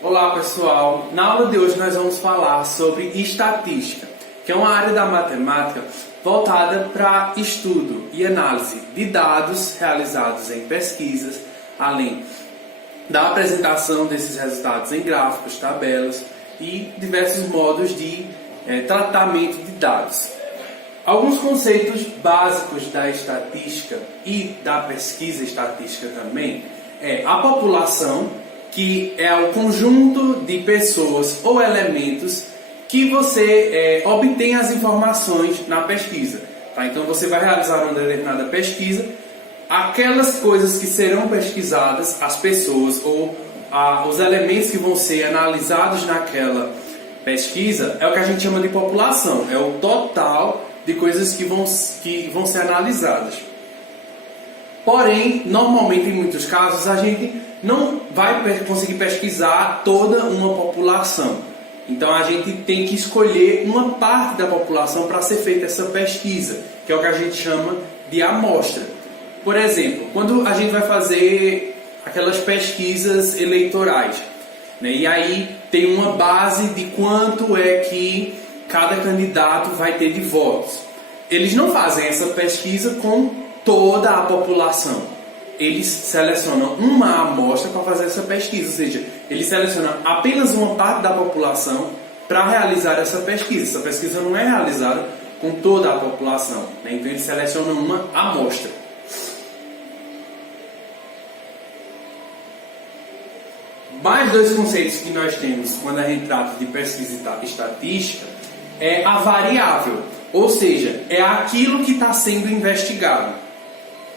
Olá pessoal, na aula de hoje nós vamos falar sobre estatística, que é uma área da matemática voltada para estudo e análise de dados realizados em pesquisas, além da apresentação desses resultados em gráficos, tabelas e diversos modos de tratamento de dados. Alguns conceitos básicos da estatística e da pesquisa estatística também é a população, que é o conjunto de pessoas ou elementos que você obtém as informações na pesquisa. Tá? Então você vai realizar uma determinada pesquisa, aquelas coisas que serão pesquisadas, as pessoas ou os elementos que vão ser analisados naquela pesquisa, é o que a gente chama de população, é o total de coisas que vão ser analisadas. Porém, normalmente em muitos casos a gente não vai conseguir pesquisar toda uma população. Então a gente tem que escolher uma parte da população para ser feita essa pesquisa, que é o que a gente chama de amostra. Por exemplo, quando a gente vai fazer aquelas pesquisas eleitorais, né, e aí tem uma base de quanto é que cada candidato vai ter de votos. Eles não fazem essa pesquisa com toda a população. Eles selecionam uma amostra para fazer essa pesquisa, ou seja, eles selecionam apenas uma parte da população para realizar essa pesquisa. Essa pesquisa não é realizada com toda a população, né? Então eles selecionam uma amostra. Mais dois conceitos que nós temos quando a gente trata de pesquisa estatística é a variável, ou seja, é aquilo que está sendo investigado.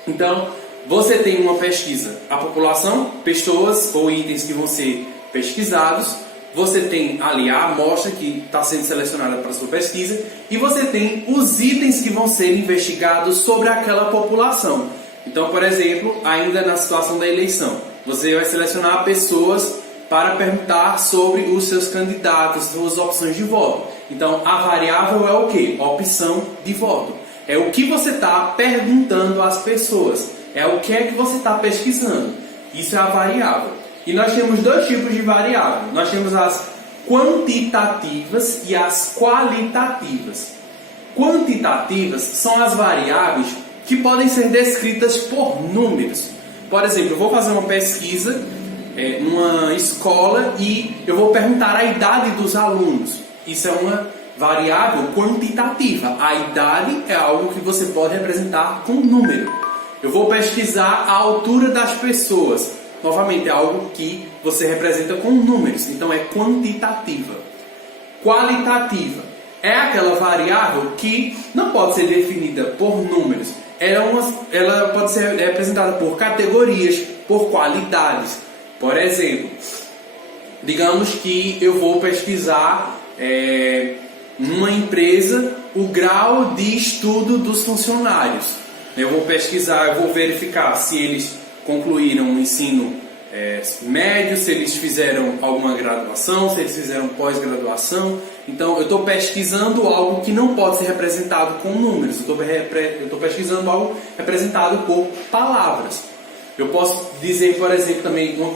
Então, você tem uma pesquisa, a população, pessoas ou itens que vão ser pesquisados, você tem ali a amostra que está sendo selecionada para a sua pesquisa e você tem os itens que vão ser investigados sobre aquela população. Então, por exemplo, ainda na situação da eleição, você vai selecionar pessoas para perguntar sobre os seus candidatos, suas opções de voto. Então, a variável é o quê? Opção de voto. É o que você está perguntando às pessoas. É o que é que você está pesquisando. Isso é a variável. E nós temos dois tipos de variável. Nós temos as quantitativas e as qualitativas. Quantitativas são as variáveis que podem ser descritas por números. Por exemplo, eu vou fazer uma pesquisa numa escola e eu vou perguntar a idade dos alunos. Isso é uma variável quantitativa. A idade é algo que você pode representar com número. Eu vou pesquisar a altura das pessoas. Novamente, é algo que você representa com números. Então, é quantitativa. Qualitativa é aquela variável que não pode ser definida por números. Ela pode ser representada por categorias, por qualidades. Por exemplo, digamos que eu vou pesquisar numa empresa o grau de estudo dos funcionários. Eu vou pesquisar, eu vou verificar se eles concluíram o ensino médio, se eles fizeram alguma graduação, se eles fizeram pós-graduação. Então, eu estou pesquisando algo que não pode ser representado com números. Eu estou pesquisando algo representado por palavras. Eu posso dizer, por exemplo, também uma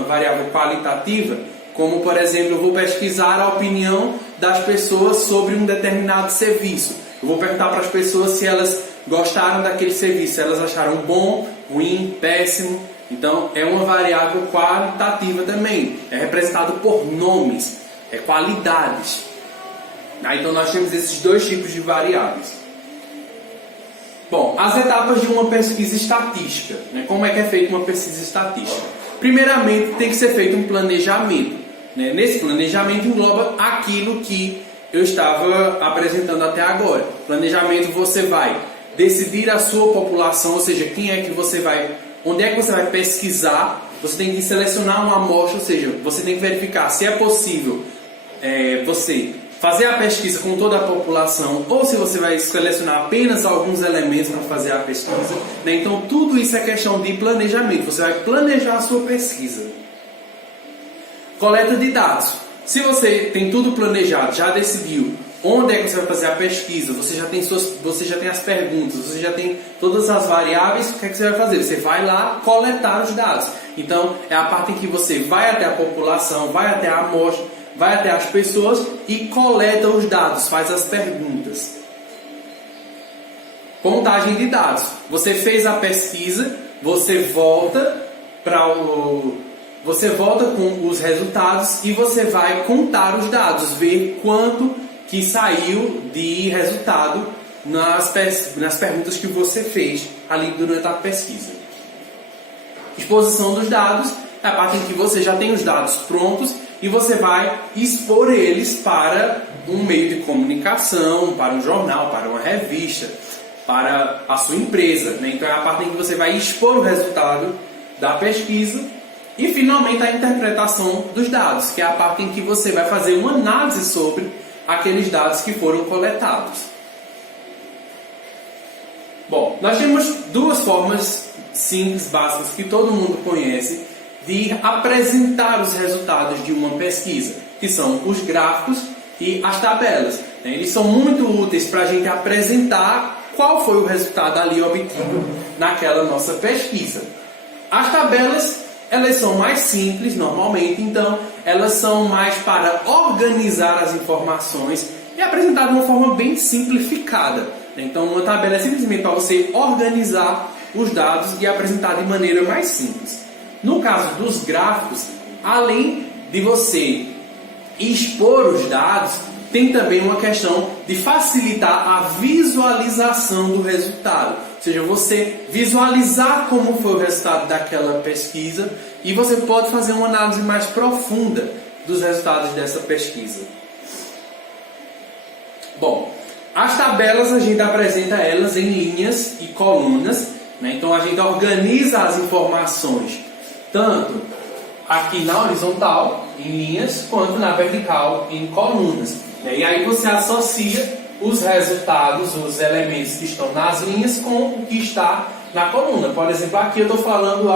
variável qualitativa, como, por exemplo, eu vou pesquisar a opinião das pessoas sobre um determinado serviço. Eu vou perguntar para as pessoas se elas gostaram daquele serviço, se elas acharam bom, ruim, péssimo. Então, é uma variável qualitativa também. É representado por nomes, qualidades. Então, nós temos esses dois tipos de variáveis. Bom, as etapas de uma pesquisa estatística. Né? Como é que é feita uma pesquisa estatística? Primeiramente, tem que ser feito um planejamento. Né? Nesse planejamento engloba aquilo que eu estava apresentando até agora. Planejamento, você vai decidir a sua população, ou seja, onde é que você vai pesquisar. Você tem que selecionar uma amostra, ou seja, você tem que verificar se é possível você fazer a pesquisa com toda a população ou se você vai selecionar apenas alguns elementos para fazer a pesquisa. Né? Então, tudo isso é questão de planejamento. Você vai planejar a sua pesquisa. Coleta de dados. Se você tem tudo planejado, já decidiu onde é que você vai fazer a pesquisa, você já tem as perguntas, você já tem todas as variáveis, o que é que você vai fazer? Você vai lá coletar os dados. Então, é a parte em que você vai até a população, vai até a amostra, vai até as pessoas e coleta os dados, faz as perguntas. Contagem de dados. Você fez a pesquisa, você volta com os resultados e você vai contar os dados, ver quanto que saiu de resultado nas perguntas que você fez ali durante a pesquisa. Exposição dos dados é a parte em que você já tem os dados prontos e você vai expor eles para um meio de comunicação, para um jornal, para uma revista, para a sua empresa, né? Então é a parte em que você vai expor o resultado da pesquisa e finalmente a interpretação dos dados, que é a parte em que você vai fazer uma análise sobre aqueles dados que foram coletados. Bom, nós temos duas formas simples, básicas, que todo mundo conhece, de apresentar os resultados de uma pesquisa, que são os gráficos e as tabelas. Eles são muito úteis para a gente apresentar qual foi o resultado ali obtido naquela nossa pesquisa. As tabelas, elas são mais simples normalmente, então elas são mais para organizar as informações e apresentar de uma forma bem simplificada. Então uma tabela é simplesmente para você organizar os dados e apresentar de maneira mais simples. No caso dos gráficos, além de você expor os dados, tem também uma questão de facilitar a visualização do resultado. Ou seja, você visualizar como foi o resultado daquela pesquisa e você pode fazer uma análise mais profunda dos resultados dessa pesquisa. Bom, as tabelas a gente apresenta elas em linhas e colunas, né? Então a gente organiza as informações tanto aqui na horizontal, em linhas, quanto na vertical, em colunas. E aí você associa os resultados, os elementos que estão nas linhas com o que está na coluna. Por exemplo, aqui eu estou falando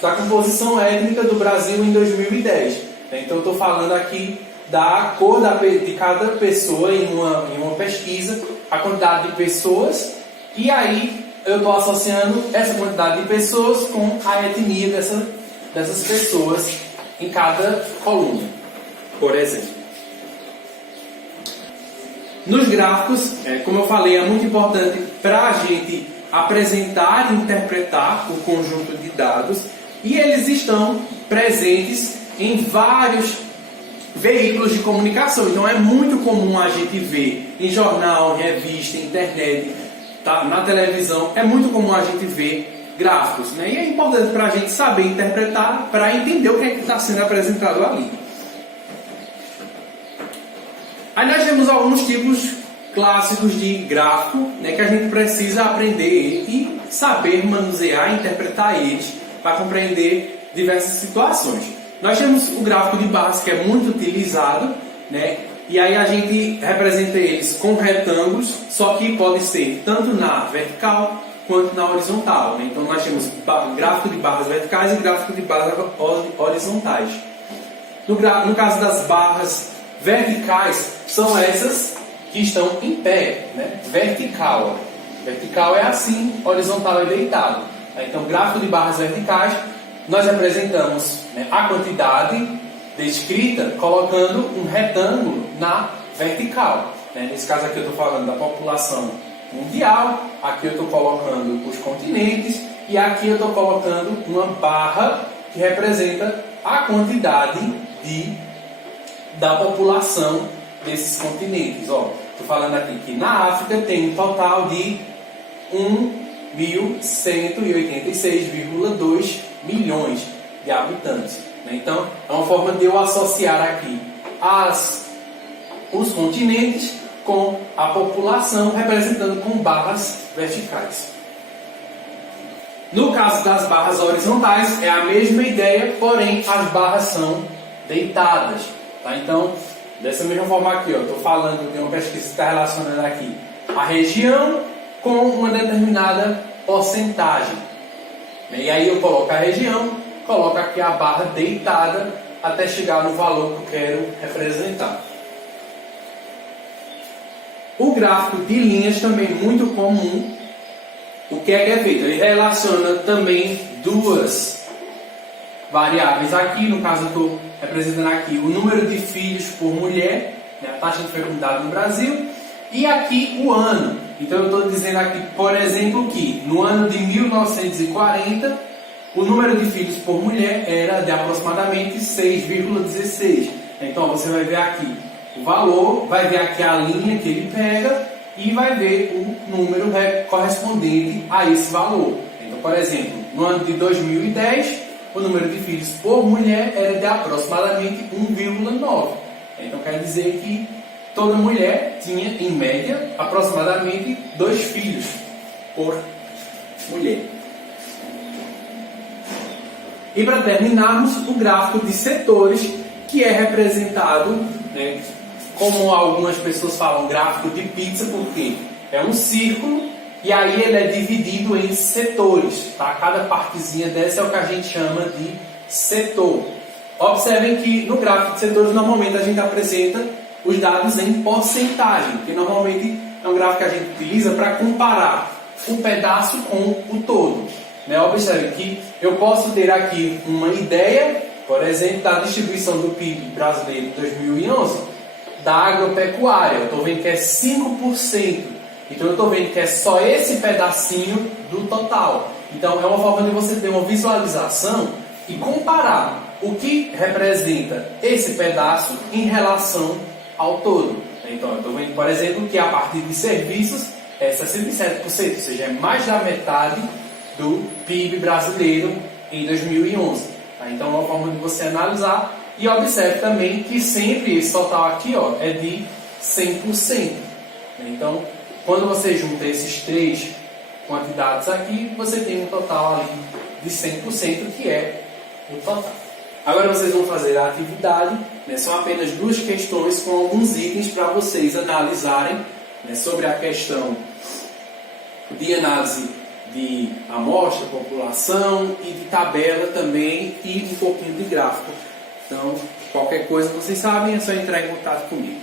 da composição étnica do Brasil em 2010. Então eu estou falando aqui da cor de cada pessoa em uma pesquisa, a quantidade de pessoas, e aí eu estou associando essa quantidade de pessoas com a etnia dessas pessoas em cada coluna, por exemplo. Nos gráficos, como eu falei, é muito importante para a gente apresentar e interpretar o conjunto de dados, e eles estão presentes em vários veículos de comunicação. Então é muito comum a gente ver em jornal, revista, internet, tá? Na televisão, é muito comum a gente ver gráficos, né? E é importante para a gente saber interpretar, para entender o que é que está sendo apresentado ali. Aí nós temos alguns tipos clássicos de gráfico, né, que a gente precisa aprender e saber manusear, interpretar eles para compreender diversas situações. Nós temos o gráfico de barras, que é muito utilizado, né, e aí a gente representa eles com retângulos, só que pode ser tanto na vertical quanto na horizontal, né? Então nós temos gráfico de barras verticais e gráfico de barras horizontais. No caso das barras verticais, são essas que estão em pé, né? Vertical. Vertical é assim, horizontal é deitado. Então, gráfico de barras verticais, nós apresentamos, né, a quantidade descrita colocando um retângulo na vertical. Né? Nesse caso aqui eu estou falando da população mundial, aqui eu estou colocando os continentes e aqui eu estou colocando uma barra que representa a quantidade da população desses continentes. Estou falando aqui que na África tem um total de 1.186,2 milhões de habitantes. Então, é uma forma de eu associar aqui os continentes com a população, representando com barras verticais. No caso das barras horizontais, é a mesma ideia, porém as barras são deitadas. Tá? Então, dessa mesma forma aqui, estou falando de uma pesquisa que está relacionando aqui a região com uma determinada porcentagem. E aí eu coloco a região, coloco aqui a barra deitada até chegar no valor que eu quero representar. O gráfico de linhas também é muito comum. O que é feito? Ele relaciona também duas variáveis aqui, no caso eu estou representando aqui o número de filhos por mulher, né, a taxa de fecundidade no Brasil, e aqui o ano. Então eu estou dizendo aqui, por exemplo, que no ano de 1940, o número de filhos por mulher era de aproximadamente 6,16. Então você vai ver aqui o valor, vai ver aqui a linha que ele pega e vai ver o número correspondente a esse valor. Então, por exemplo, no ano de 2010, o número de filhos por mulher era de aproximadamente 1,9. Então quer dizer que toda mulher tinha, em média, aproximadamente 2 filhos por mulher. E para terminarmos, o gráfico de setores, que é representado, né, como algumas pessoas falam, gráfico de pizza, porque é um círculo e aí ele é dividido em setores. Tá? Cada partezinha dessa é o que a gente chama de setor. Observem que no gráfico de setores, normalmente a gente apresenta os dados em porcentagem, que normalmente é um gráfico que a gente utiliza para comparar um pedaço com o todo. Né? Observe que eu posso ter aqui uma ideia, por exemplo, da distribuição do PIB brasileiro em 2011, da agropecuária. Eu estou vendo que é 5%. Então eu estou vendo que é só esse pedacinho do total. Então é uma forma de você ter uma visualização e comparar o que representa esse pedaço em relação ao todo. Então eu estou vendo, por exemplo, que a partir de serviços é 67%, ou seja, é mais da metade do PIB brasileiro em 2011. Tá? Então é uma forma de você analisar e observe também que sempre esse total aqui é de 100%. Então, quando você junta esses 3 quantidades aqui, você tem um total ali de 100%, que é o total. Agora vocês vão fazer a atividade, né? São apenas 2 questões com alguns itens para vocês analisarem, né, sobre a questão de análise de amostra, população e de tabela também e um pouquinho de gráfico. Então, qualquer coisa vocês sabem, é só entrar em contato comigo.